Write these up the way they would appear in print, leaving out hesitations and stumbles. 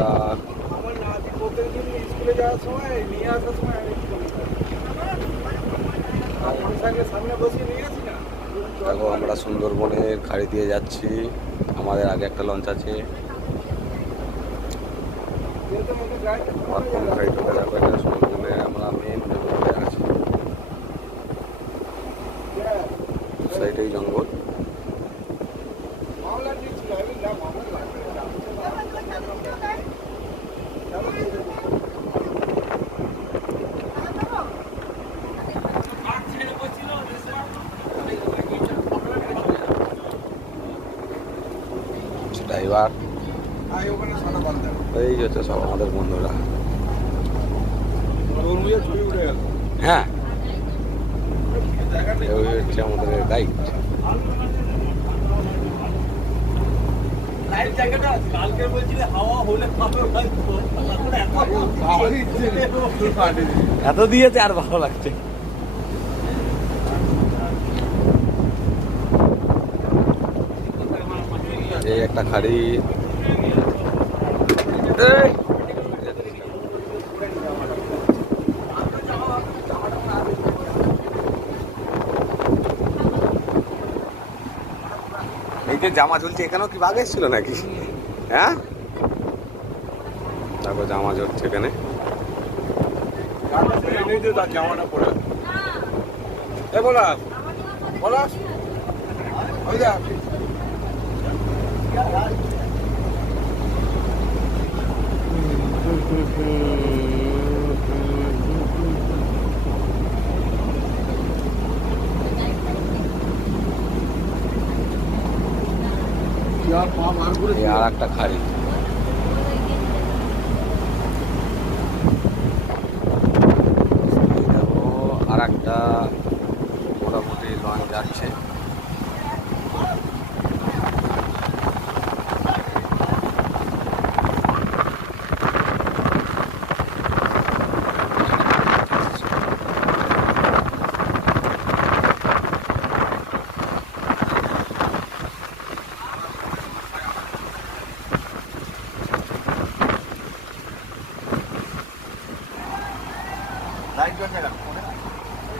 বন্ধুরা। স্কুলে যাওয়ার সময় নিয়ে আসার সময় সামনে বসিয়ে নিয়ে আসি না। দেখো আমরা সুন্দরবনের খাড়ি দিয়ে যাচ্ছি। আমাদের আগে একটা লঞ্চ আছে। প্রথম খাড়িটাতে দেখো এটা সুন্দরবনে আমরা মেন জঙ্গলে আছি। সাইডেই জঙ্গল। ড্রাইভার এই হচ্ছে সব আমাদের বন্ধুরা। হ্যাঁ, ওই হচ্ছে আমাদের গাইড। এত দিয়েছে আর ভালো লাগছে। এই একটা খাড়ি। এই যে জামা ঝুলছে, এখানেও কি বাঘ এসেছিল নাকি? হ্যাঁ, তারপর জামা ঝুলছে এখানে। জামাটা পরে বলা বলা আর একটা খাড়ি। আর একটা মোটামুটি লঞ্চ যাচ্ছে।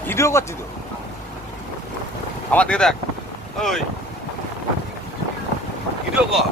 ভিডিও করছি তো, আমার দিকে দেখ, ওই ভিডিও কর।